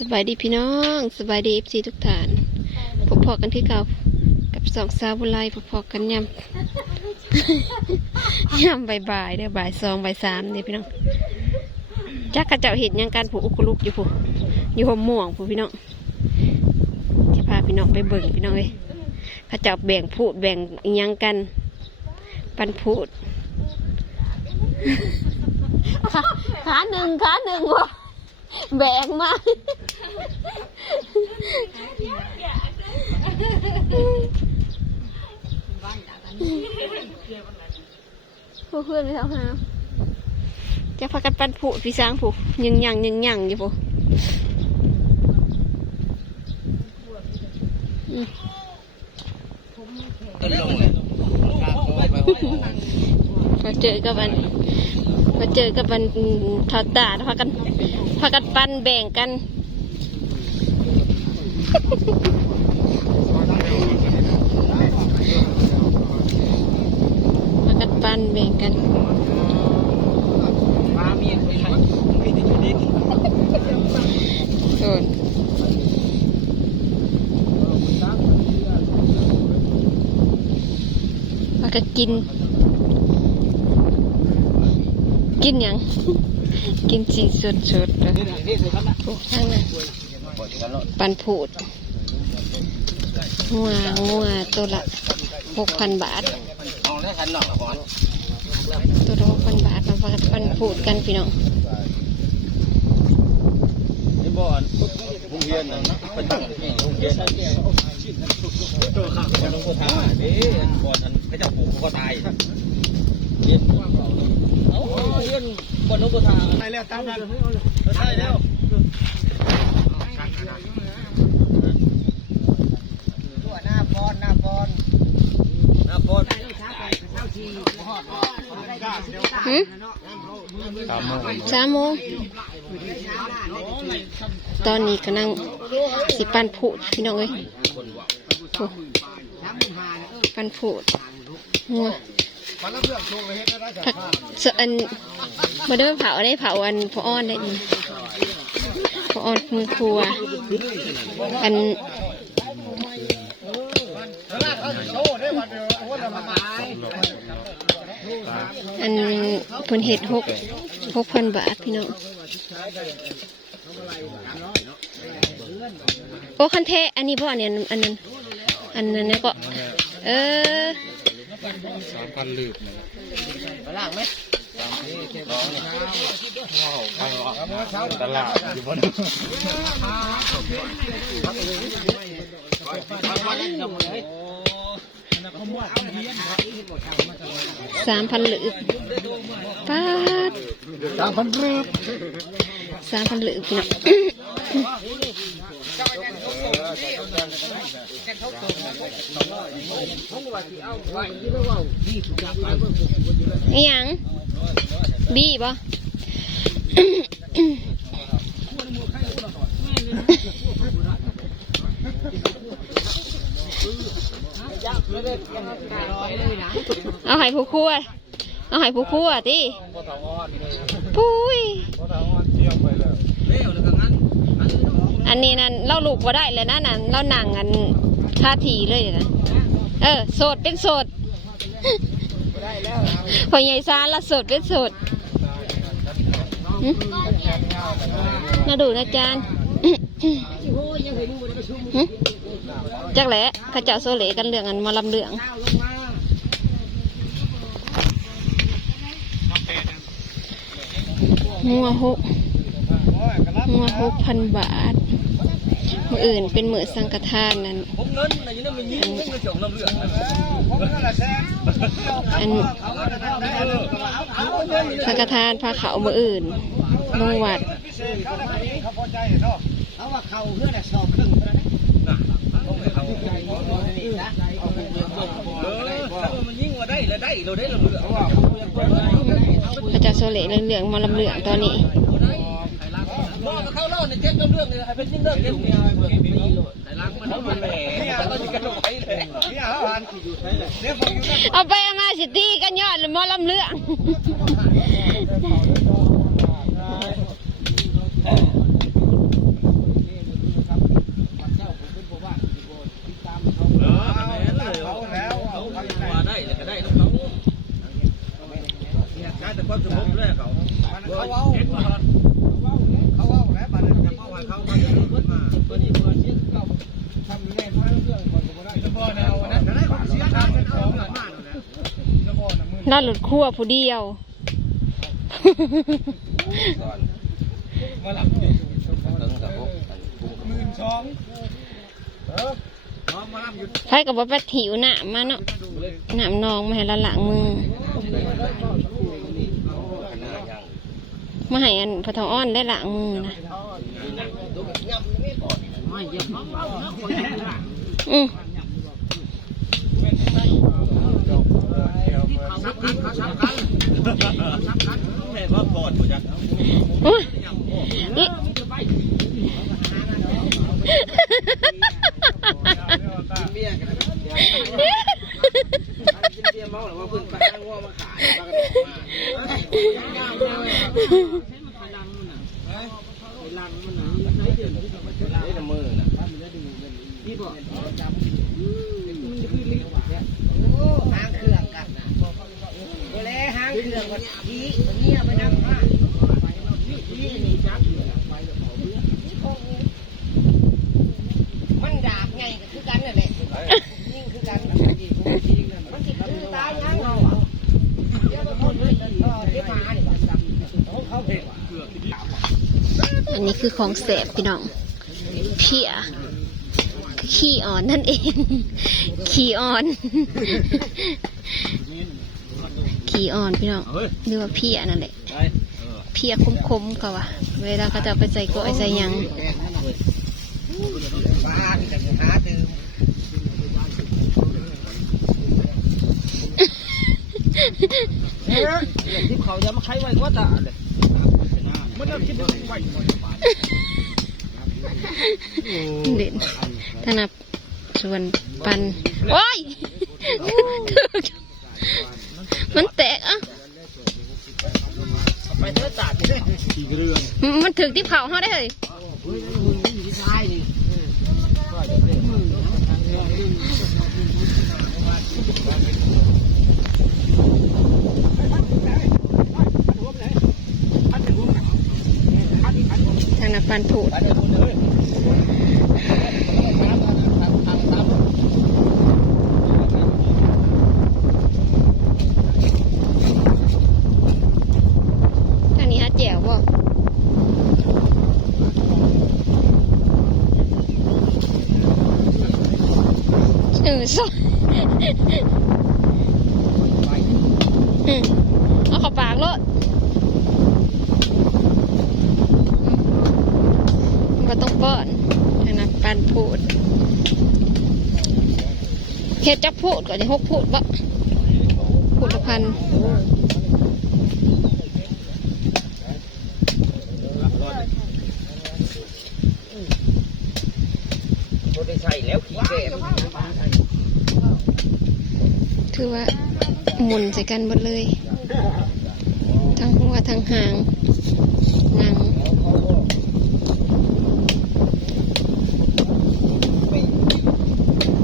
สบายดีพี่น้องสบายดีเอฟซีทุกท่านพบพอกันที่เก่ากับสองสาวบุไลพบพอกันยำยำบ่ายๆเด้อบ่ายสองบ่ายสามนี่พี่น้องจักกระเจ้าเห็นยังการผูกอุกลุกอยู่ผู้อยู่ห่มม่วงผู้พี่น้องจะพาพี่น้องไปเบิ่งพี่น้องเลยเข้าเจ้าแบ่งพูดแบ่งยังกันปันพูดขาหนึ่งขาหนึ่งวะ แบกมาพวกเพื่อนไปเท่าหาจะพากันปันผูพี่ช้างผูยังยังยังยังอยู่ผูอืมต้นลงเลยข้าวโพดไปไว้พอเจอกับอันพอเจอกับอันทอดตาพากัน พากันปันแบ่งกันพากันปันแบ่งกันมาเมียนไปไหนมีแต่อยู่ดีส่วนพากันกิน กินยัง กินสีสดสดเลยนี่สิครับนะโอ้ทั้งนั้นปันผูดงัวงัวตัวละหกพันบาทตัวละหกพันบาทมาฟังปันผูดกันพี่น้องนี่บ่อนพุ่งเฮียนนะไปตั้งที่พุ่งเฮียนนะตัวข้าวจะลงโคตาเด้บ่อนอันพระเจ้าปู่เขาตายเฮียนเอ้าเฮี ยนบ่อนลงโคตาใช่แล้วตามนั้นใช่แล้วหน้าพรหน้าพรนหืมตามมือสามโมงตอนนี้กำลังสิปันผูดพี่น้องเอ้ยปันผูดงัว ผักสอันมาเดินเผาได้เผาอันพออ้อนได้ดีพออ้อนมือครัว อันอันผลเห็ดหกหกพันบาทพี่น้องโอ้คันเทอันนี้พ่อเนี่ยอันนั้น อันนั้นเนี่ยก็ เออ สามพันลืบนะล่างไหมตลาดอยู่บนสามพันหรือปาดสามพันลืบสามพันหรือพี่น้ องนี่ยังบี้ปะเอาไห้ผู้คั่วเอาไห้ผู้คั่วติปุ้ย อันนี้นั่นเราลูกว่าได้เลยนะนั่นเราหนังอันท่าทีเลยนะเออโสดเป็นโสดพอใหญ่ซาละโสดเป็นโสดน่าดูนะจานจักแหละข้าเจ้าโซเลกันเรื่องอันมาลำเรื่องงัวหกงัวหกพันบาท มืออื่นเป็นมือสังฆทานนั้น อันสังฆทานพาเขามืออื่นลงวัดเอาเมื่อื่นนงวด้เราได้เราเหลืองพระเจ้าโซเลเรื่องเรื่องหมาลำเรื่องตอนนี้ เข้ารอบเรื่องเลยให้เป็นยิ่งเกเจ็ดเนี่ยแต่ล้างมันมันแหล่ตอนนี้กันไว้เลยเอาไปเอามาสิตีกันยอดหมอลำเรื่อง ลาหลุดคั่วผู้เดียวก่อนมาหลับเติงกับพวกมื่นสองเออมามาหยุดไผกับว่าไปถิวหนามาเนาะหนามนองมาให้ละหลังมือมาให้อันพะทองอ้อนได้หลังมือนะอืม ซับกันเขาซับกันซับกัน แม่ว่าปอดหมดจังโอ้ยอิเบี้ยกันกินเบี้ยเมาหรือว่าเพิ่นไปหางัวมาขายปลากระบอกมาลังมันน่ะลังมันน่ะใช้เดือนที่เขามาเจอนี่ละมือน่ะนี่บ่จับโอ้หางเครื่องกันน่ะเวลาหางเครื่องวันนี้วันนี้ไปนั่งผ้านี่นี่จับอยู่ไปแล้วเขาเบื่อมันดาบไงก็คือกันนั่นแหละยิ่งคือกันมันสิคือตายยังเราอะเดี๋ยวมันเลยก็เดี๋ยวมานี่ว่าเขาเห็น อันนี้คือของแสบพี่น้อง เพียขี้อ่อนนั่นเอง ขี้อ่อน ขี้อ่อนพี่น้องเฮ้ยหรือว่าเพียนั่นแหละไปเออเพียคมๆก็ว่า เวลาเขาจะเอาไปใส่กล้วยใส่หยังมาที่จะหาตื่มที่เขาจะมาใช้ไว้ก็ตาเลยมัน เอาคิดดูไว้เด่นธนับส่วนปัน โอ้ย มันแตกอะไปเถอะตาที่ขี่เรือมันถึงที่เผาเขาได้เลย เฮ้ยนี่ที่ชายนี่ทางนับปันผูดทางนี้ฮะแจ๋วบ่เออสอืมเอาเข้าปากเลย มันต้องป้อนนั้นปันพูดเฮ็ดจักพูดก่อนจะหกพูดบ่พูดละพันตัวได้ใช่แล้วขี่แก่ถือว่าหมุนใส่กันหมดเลย ทั้งหัวทั้งหางหนัง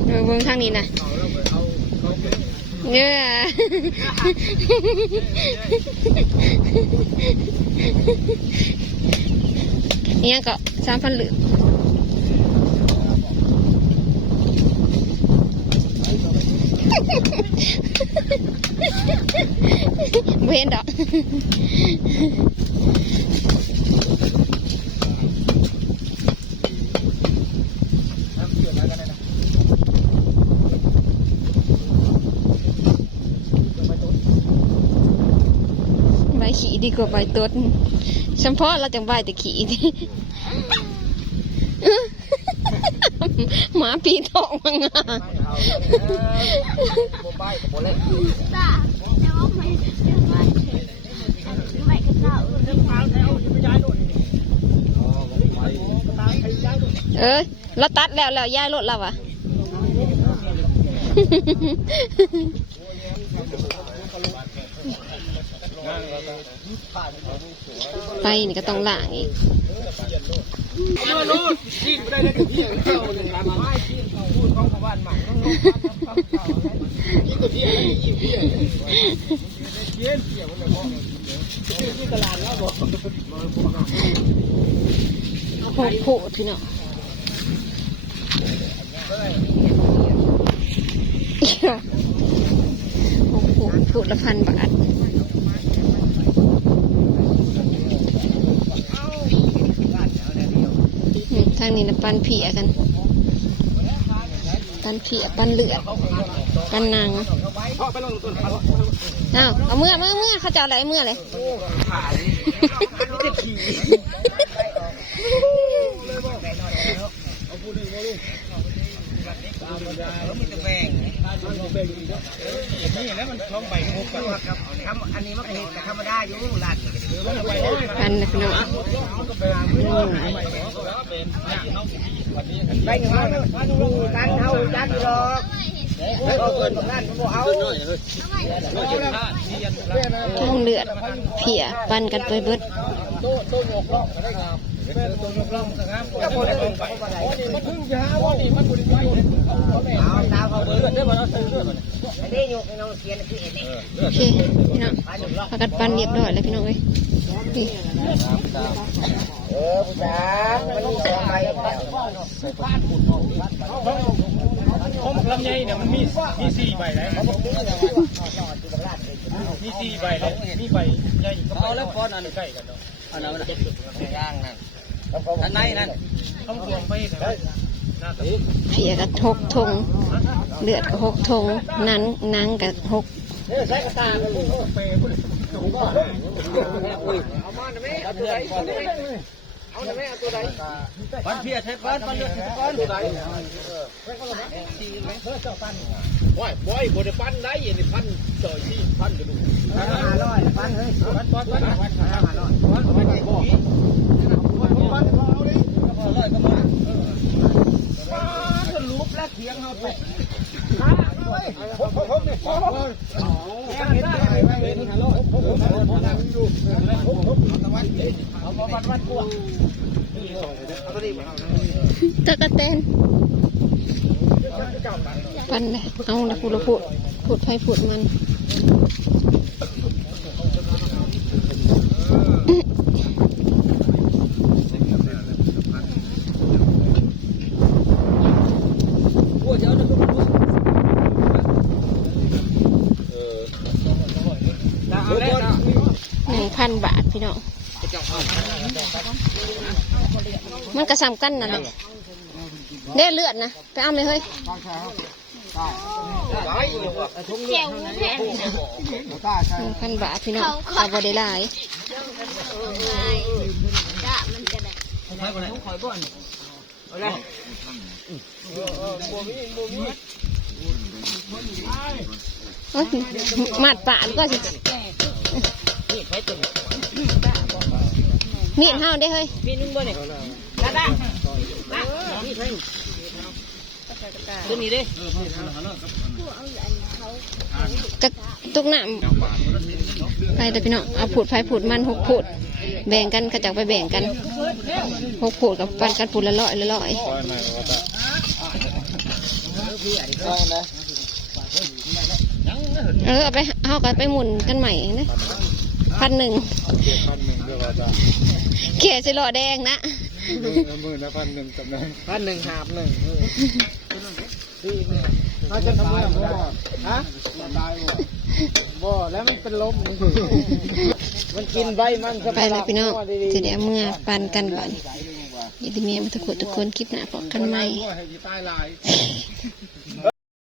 เออเบิ่งทางนี้นะเนี่ยเนี่ยก็สามพันหลือบ่เห็นดอก ใบขี่ดีกว่าใบต้นเฉพาะเราจังใบแต่ขี่นี่หมาปีทองมังอะเออเราตัดแล้วแล้วย้ายรถเราอะ ไปนี่ก็ต้องล้างอีกมาโน่นยิ่งไม่ได้เลยเที่ยวเที่ยวหนึ่งมาไม่ที่เขาพูดของชาบ้านหม่ต้องลงปั๊บปั๊บปั๊บยิ่งกว่าเที่ยวยิ่งเที่ยวเที่ยวเที่ยวมันเลยบอกที่ตลาดแล้วบอกโคตรโคตรพี่น้องโอ้โหพูดละพันบาทนี่ทางนี้นะปันเผียกัน ปันเผียปันเลือดปันนางพ่อไปลงต้นเอาเอาเมื่อเมื่อเมื่อเขาจะเอาอะไรเมื่อเลยขาเลยจะขี่เอาพูดถึงว่าลูกตามมาได้แล้วมันจะแบ่งมันแบ่งอีกแล้วนี่แล้วมันท้องใบมุกกันครับอันนี้มันเห็นแต่ธรรมดาอยู่หลัดปันนะพี่น้อง ไปหนึ่งวันพันดูกันเท่าจันหรอกเราเกินนเขาเอาท้องเลือดเผียปันกันไปเบิดโตโยกล่องได้ครับโต๊ะยกล่องนะครับก็พอได้ลงไปมันพึ่งจะหาว่านี่มันบริสุทธิ์เอาตาเขาเบิดได้บ่เนาซื้อด้วยบ่ได้ยกน้องเสียนคือเอ็นนี่โอเคพี่น้องพากันปันเรียบร้อยแล้วพี่น้องเอ้ย เออผู้ชายมันมีสองใบผมลำไยเนี่ยมันมีมีสี่ใบแล้วมีสี่ใบแล้วมีใบใหญ่เอาแล้วก้อนอันใกล้กันเนาะอันนั้นมันย่างนั่นอันไหนนั่นต้องรวมไปเลยเผียกับหกทงเลือดกับหกทงนังหนังกับหกใช้กระตาเลยเเอาทำไมเอาตัวไหนเอาหน่อยไหมเอาตัวไหนปันเพียเทปปันปันเลือดเทปปันตัวไหนว้ายบ่อยบ่ได้ปันได้ยันปันเจอที่ปันกระดูกห้าร้อยปันเฮ้ยปันปันปันปันห้าร้อยปันปันบ่ปันปันเอาดิก็ร้อยก็มาป้าทะลุแล้วเถียงเฮาไป ตะกะเตนปันเลยเอาละพูดละพูดพูดไทยพูดมัน พันบาทพี่น้องมันกระซำกันนั่นแหละเด้เลือดนะไปเอาเลยเฮ้ยเสียวแผ่หนึ่งพันบาทพี่น้องเอาบไดีลายจ้ามันจะได้เอ้ยมาดป่าแล้วก็สิมีดเฮาได้เฮ้ยมีดนึงบ่เนี่ยได้ได้มีดไว้ตัวนี้ดิกระตุกหน้ำไปเด้อพี่น้องเอาผูดไฟผูดมันหกผูด แบ่งกันกระจักไปแบ่งกันหกผูดกับปันกันผูดละร้อยละร้อยเออเอาไปเอากันไปหมุนกันใหม่นะ พันหนึ่งเขียสิหล่อแดงนะพันหนึ่งหาบหนึ่งน่าจะทำอะไรบ่ฮะตายบ่บ่แล้วมันเป็นลมมันกินใบมันไปเลยพี่น้องจะเดี๋ยวเมื่อปันกันก่อนอย่าได้เมียมาทุกคนทุกคนคลิปหน้าพบกันใหม่ให้ตายลาย